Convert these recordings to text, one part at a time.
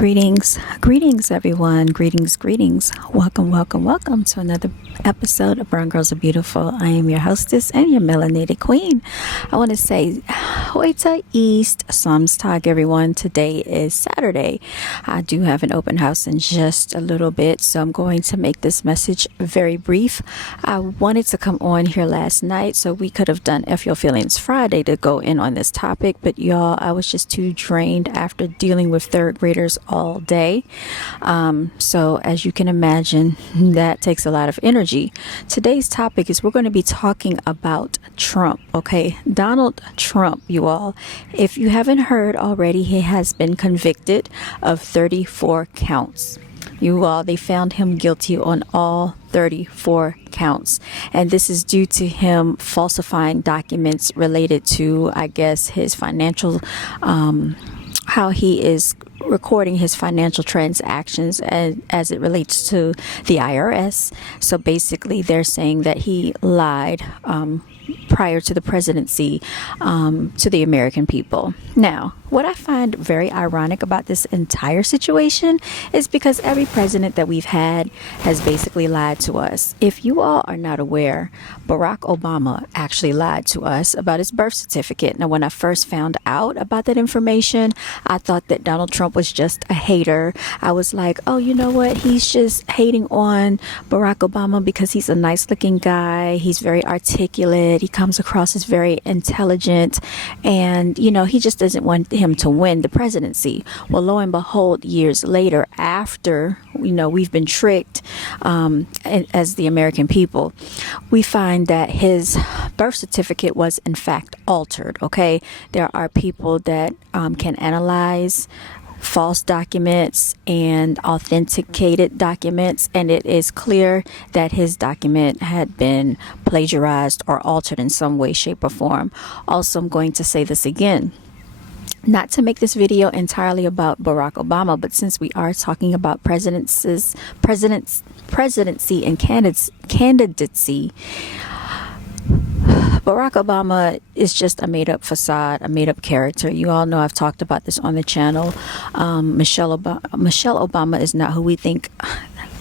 Greetings, everyone. Greetings. Welcome to another episode of Brown Girls Are Beautiful. I am your hostess and your melanated queen. I want to say, Hoita East Samstag, everyone. Today is Saturday. I do have an open house in just a little bit, so I'm going to make this message very brief. I wanted to come on here last night, so we could have done F Your Feelings Friday to go in on this topic, but y'all, I was just too drained after dealing with third graders all day. So as you can imagine, that takes a lot of energy. Today's topic is we're going to be talking about Trump. Okay, Donald Trump, you all. If you haven't heard already, he has been convicted of 34 counts. You all, they found him guilty on all 34 counts. And this is due to him falsifying documents related to, I guess, his financial, how he is recording his financial transactions as it relates to the IRS. So basically, they're saying that he lied prior to the presidency to the American people. Now, what I find very ironic about this entire situation is because every president that we've had has basically lied to us. If you all are not aware, Barack Obama actually lied to us about his birth certificate. Now, when I first found out about that information, I thought that Donald Trump was just a hater. I was like, oh, you know what? He's just hating on Barack Obama because he's a nice looking guy. He's very articulate. He comes across as very intelligent. And, you know, he just doesn't want him to win the presidency. Well, lo and behold, years later, after, you know, we've been tricked as the American people, we find that his birth certificate was in fact altered. Okay, there are people that can analyze false documents and authenticated documents, and it is clear that his document had been plagiarized or altered in some way, shape, or form. Also, I'm going to say this again, not to make this video entirely about Barack Obama, but since we are talking about presidency and candidacy, Barack Obama is just a made-up facade, a made-up character. You all know I've talked about this on the channel. Michelle Obama is not who we think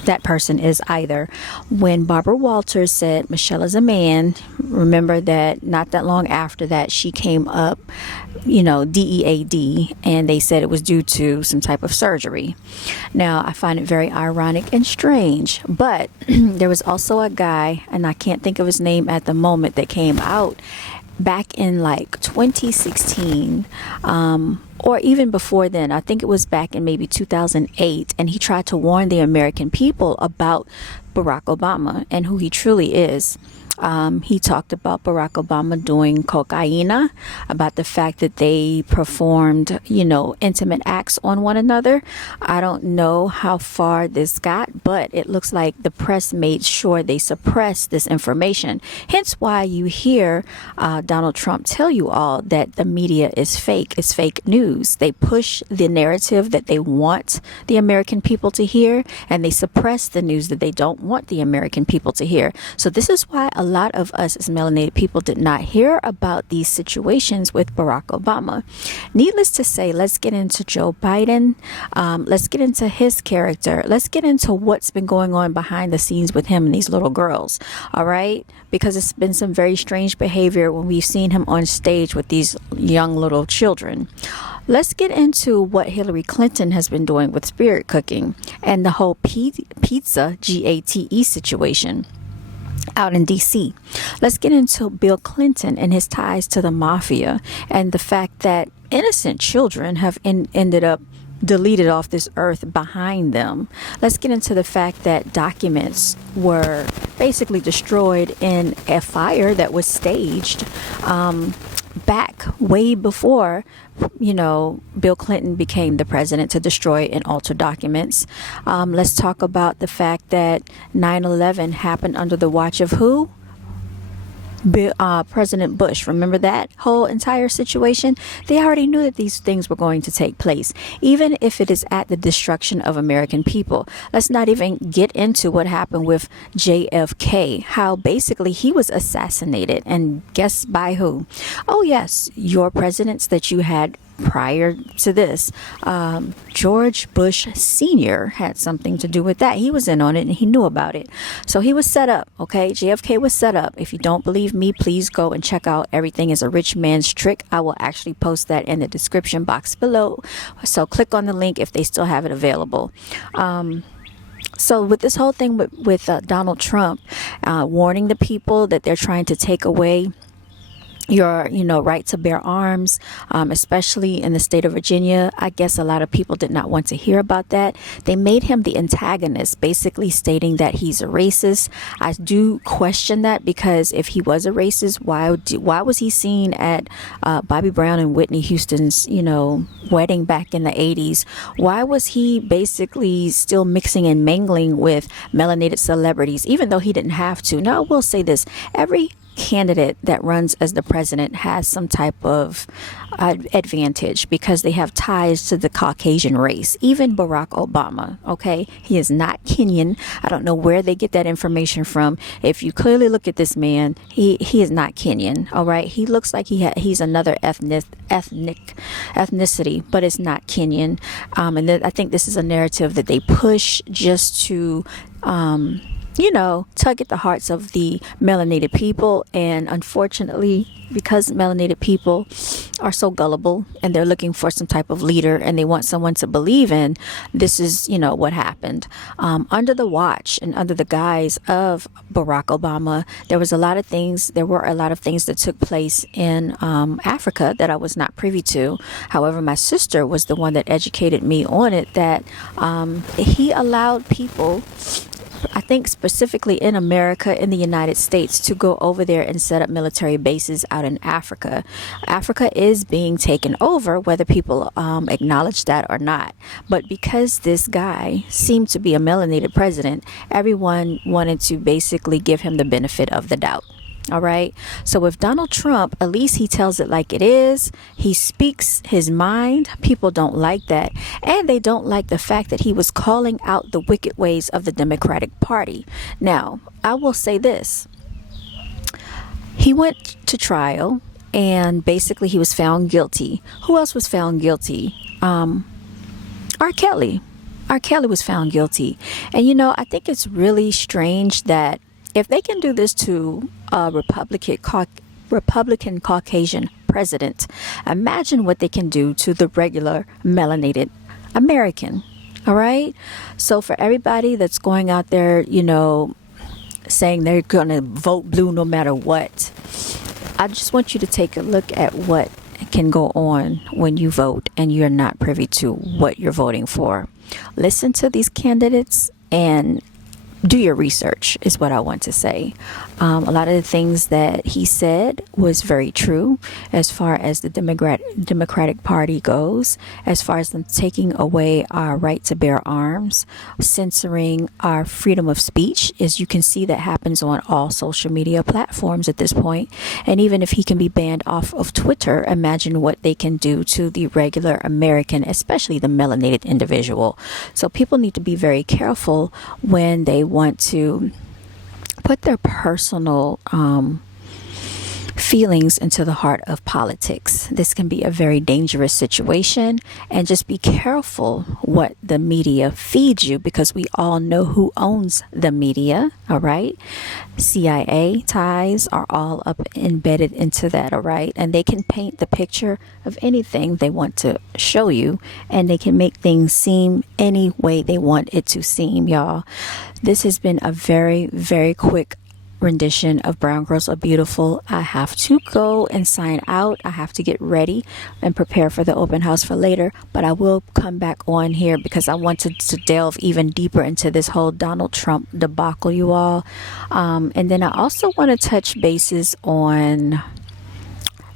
that person is either. When Barbara Walters said Michelle is a man, remember that not that long after that, she came up, you know, DEAD, and they said it was due to some type of surgery. Now, I find it very ironic and strange, but there was also a guy, and I can't think of his name at the moment, that came out back in like 2016, or even before then. I think it was back in maybe 2008, and he tried to warn the American people about Barack Obama and who he truly is. He talked about Barack Obama doing cocaine, about the fact that they performed, you know, intimate acts on one another. I don't know how far this got, but it looks like the press made sure they suppressed this information. Hence why you hear Donald Trump tell you all that the media is fake. It's fake news. They push the narrative that they want the American people to hear, and they suppress the news that they don't want the American people to hear. So this is why a lot of us as melanated people did not hear about these situations with Barack Obama. Needless to say, let's get into Joe Biden. Let's get into his character. Let's get into what's been going on behind the scenes with him and these little girls. All right? Because it's been some very strange behavior when we've seen him on stage with these young little children. Let's get into what Hillary Clinton has been doing with spirit cooking and the whole pizza, GATE situation out in DC. Let's get into Bill Clinton and his ties to the mafia and the fact that innocent children have ended up deleted off this earth behind them. Let's get into the fact that documents were basically destroyed in a fire that was staged back way before, you know, Bill Clinton became the president, to destroy and alter documents. Let's talk about the fact that 9/11 happened under the watch of who? President Bush. Remember that whole entire situation? They already knew that these things were going to take place, even if it is at the destruction of American people. Let's not even get into what happened with JFK, how basically he was assassinated, and guess by who? Oh yes, your presidents that you had prior to this, George Bush Sr. had something to do with that. He was in on it and he knew about it. So he was set up, okay? JFK was set up. If you don't believe me, please go and check out Everything is a Rich Man's Trick. I will actually post that in the description box below. So click on the link if they still have it available. So with this whole thing with Donald Trump warning the people that they're trying to take away your right to bear arms, especially in the state of Virginia. I guess a lot of people did not want to hear about that. They made him the antagonist, basically stating that he's a racist. I do question that, because if he was a racist, why was he seen at Bobby Brown and Whitney Houston's wedding back in the 80s? Why was he basically still mixing and mingling with melanated celebrities, even though he didn't have to? Now, I will say this: every candidate that runs as the president has some type of advantage because they have ties to the Caucasian race. Even Barack Obama, okay, he is not Kenyan. I don't know where they get that information from. If you clearly look at this man, he is not Kenyan. All right, he looks like he's another ethnicity, but it's not Kenyan. And I think this is a narrative that they push just to tug at the hearts of the melanated people. And unfortunately, because melanated people are so gullible and they're looking for some type of leader and they want someone to believe in, this is, what happened. Under the watch and under the guise of Barack Obama, there were a lot of things that took place in Africa that I was not privy to. However, my sister was the one that educated me on it, that he allowed people, I think specifically in America, in the United States, to go over there and set up military bases out in Africa. Africa is being taken over, whether people acknowledge that or not. But because this guy seemed to be a melanated president, everyone wanted to basically give him the benefit of the doubt. All right. So with Donald Trump, at least he tells it like it is. He speaks his mind. People don't like that. And they don't like the fact that he was calling out the wicked ways of the Democratic Party. Now, I will say this. He went to trial and basically he was found guilty. Who else was found guilty? R. Kelly. R. Kelly was found guilty. And, I think it's really strange that if they can do this to a Republican Caucasian president, imagine what they can do to the regular melanated American. All right. So for everybody that's going out there, saying they're going to vote blue no matter what, I just want you to take a look at what can go on when you vote and you're not privy to what you're voting for. Listen to these candidates and do your research is what I want to say. A lot of the things that he said was very true as far as the Democratic Party goes, as far as them taking away our right to bear arms, censoring our freedom of speech. As you can see, that happens on all social media platforms at this point. And even if he can be banned off of Twitter, imagine what they can do to the regular American, especially the melanated individual. So people need to be very careful when they want to put their personal feelings into the heart of politics. This can be a very dangerous situation, and just be careful what the media feeds you, because we all know who owns the media. All right. CIA ties are all up embedded into that. All right. And they can paint the picture of anything they want to show you, and they can make things seem any way they want it to seem, y'all. This has been a very, very quick rendition of Brown Girls Are Beautiful. I have to go and sign out. I have to get ready and prepare for the open house for later, but I will come back on here because I wanted to delve even deeper into this whole Donald Trump debacle, you all. And then I also want to touch bases on,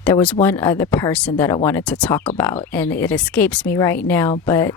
there was one other person that I wanted to talk about and it escapes me right now, but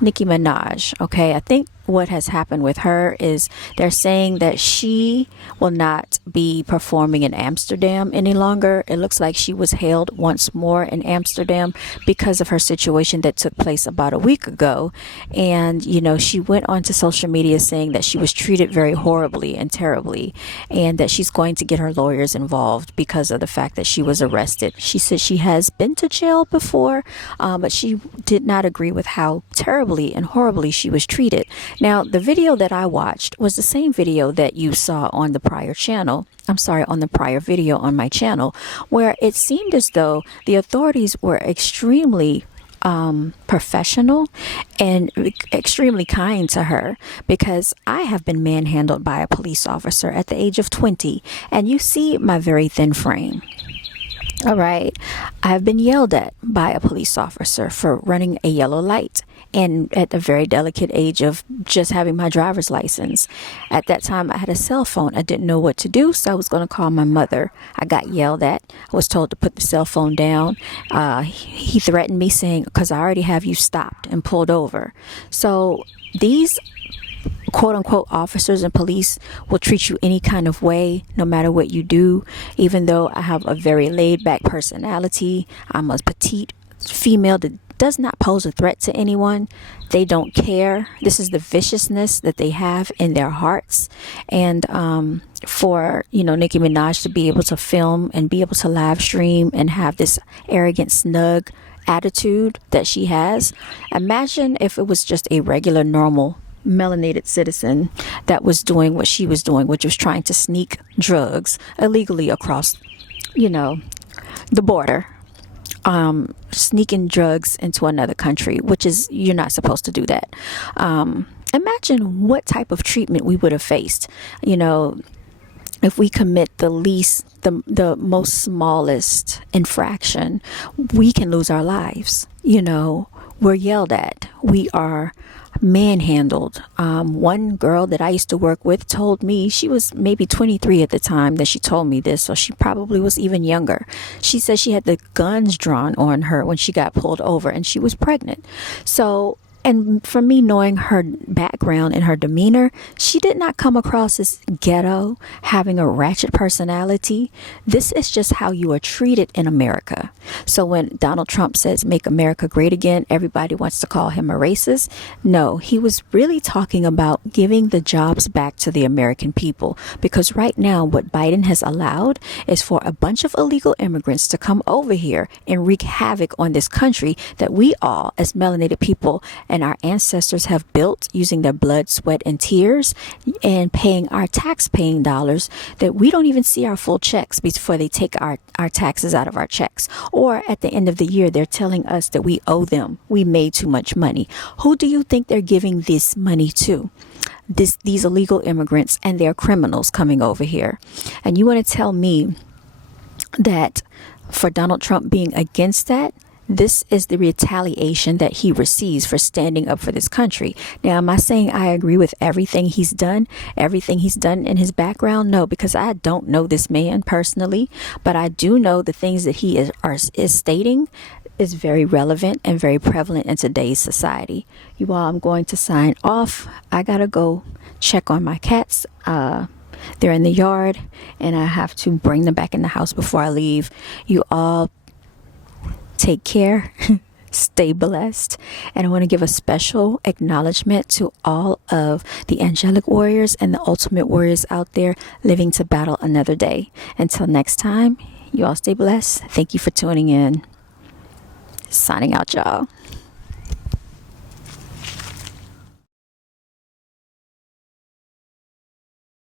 Nicki Minaj. Okay, I think what has happened with her is they're saying that she will not be performing in Amsterdam any longer. It looks like she was hailed once more in Amsterdam because of her situation that took place about a week ago. And, you know, she went onto social media saying that she was treated very horribly and terribly, and that she's going to get her lawyers involved because of the fact that she was arrested. She said she has been to jail before, but she did not agree with how terribly and horribly she was treated. Now, the video that I watched was the same video that you saw on the prior channel. I'm sorry, on the prior video on my channel, where it seemed as though the authorities were extremely professional and extremely kind to her, because I have been manhandled by a police officer at the age of 20, and you see my very thin frame. All right. I've been yelled at by a police officer for running a yellow light, and at the very delicate age of just having my driver's license. At that time, I had a cell phone. I didn't know what to do, so I was going to call my mother. I got yelled at. I was told to put the cell phone down. He threatened me saying, because I already have you stopped and pulled over. So these quote unquote officers and police will treat you any kind of way, no matter what you do. Even though I have a very laid back personality, I'm a petite female that does not pose a threat to anyone. They don't care. This is the viciousness that they have in their hearts. And for, you know, Nicki Minaj to be able to film and be able to live stream and have this arrogant, snug attitude that she has, imagine if it was just a regular, normal melanated citizen that was doing what she was doing, which was trying to sneak drugs illegally across, you know, the border. Sneaking drugs into another country, which is, you're not supposed to do that. Imagine what type of treatment we would have faced, you know, if we commit the most smallest infraction. We can lose our lives. You know, we're yelled at. We are manhandled. One girl that I used to work with told me, she was maybe 23 at the time that she told me this, so she probably was even younger. She said she had the guns drawn on her when she got pulled over, and she was pregnant. So, and for me, knowing her background and her demeanor, she did not come across as ghetto, having a ratchet personality. This is just how you are treated in America. So when Donald Trump says, "Make America great again," everybody wants to call him a racist. No, he was really talking about giving the jobs back to the American people. Because right now, what Biden has allowed is for a bunch of illegal immigrants to come over here and wreak havoc on this country that we all, as melanated people, and our ancestors have built using their blood, sweat, and tears, and paying our tax-paying dollars that we don't even see our full checks before they take our taxes out of our checks. Or at the end of the year, they're telling us that we owe them. We made too much money. Who do you think they're giving this money to? These illegal immigrants, and they're criminals coming over here. And you want to tell me that for Donald Trump being against that, this is the retaliation that he receives for standing up for this country. Now, am I saying I agree with everything he's done in his background? No, because I don't know this man personally, but I do know the things that he is stating is very relevant and very prevalent in today's society. You all, I'm going to sign off. I gotta go check on my cats. They're in the yard, and I have to bring them back in the house before I leave. You all take care, stay blessed, and I want to give a special acknowledgement to all of the angelic warriors and the ultimate warriors out there living to battle another day. Until next time, you all stay blessed. Thank you for tuning in. Signing out, y'all.